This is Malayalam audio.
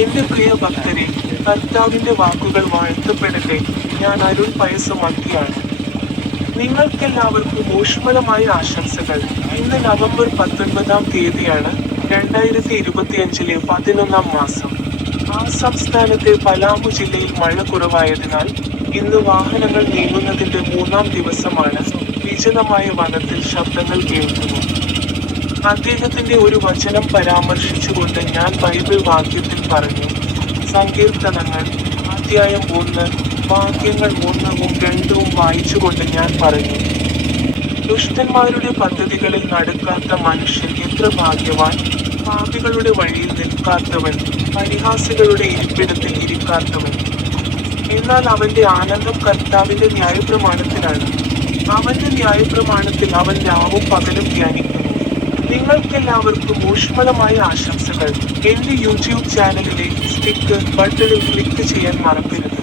എന്റെ പ്രിയ ഭക്തരെ, കർത്താവിന്റെ വാക്കുകൾ വാഴ്ത്തപ്പെടട്ടെ. ഞാൻ അരുൺ പയസുമത്തിയാണ്. നിങ്ങൾക്കെല്ലാവർക്കും ഊഷ്മളമായ ആശംസകൾ. ഇന്ന് നവംബർ 19 തീയതിയാണ്, 2025-ലെ 11-ാം മാസം. സംസ്ഥാനത്തെ പലാമു ജില്ലയിൽ മഴ കുറവായതിനാൽ ഇന്ന് വാഹനങ്ങൾ നീങ്ങുന്നതിന്റെ 3-ാം ദിവസമാണ്. വിജനമായ വനത്തിൽ ശബ്ദങ്ങൾ കേൾക്കുന്നു. അദ്ദേഹത്തിന്റെ ഒരു വചനം പരാമർശിച്ചുകൊണ്ട് ഞാൻ ബൈബിൾ വാക്യത്തിൽ പറഞ്ഞു. സങ്കീർത്തനങ്ങൾ അധ്യായം 1 വാക്യങ്ങൾ 1-ഉം 2-ഉം വായിച്ചുകൊണ്ട് ഞാൻ പറഞ്ഞു. ദുഷ്ടന്മാരുടെ പദ്ധതികളിൽ നടക്കാത്ത മനുഷ്യൻ എത്ര ഭാഗ്യവാൻ. പാപികളുടെ വഴിയിൽ നിൽക്കാത്തവൻ, പരിഹാസികളുടെ ഇരിപ്പിടത്തിൽ ഇരിക്കാത്തവൻ. എന്നാൽ അവന്റെ ആനന്ദം കർത്താവിന്റെ ന്യായപ്രമാണത്തിലാണ്. അവന്റെ ന്യായപ്രമാണത്തിൽ അവൻ രാവും പകലും ധ്യാനിക്കുന്നു. നിങ്ങൾക്കെല്ലാവർക്കും ഊഷ്മളമായ ആശംസകൾ. എന്റെ യൂട്യൂബ് ചാനലിലെ സ്റ്റിക്ക് ബട്ടണിൽ ക്ലിക്ക് ചെയ്യാൻ മറക്കരുത്.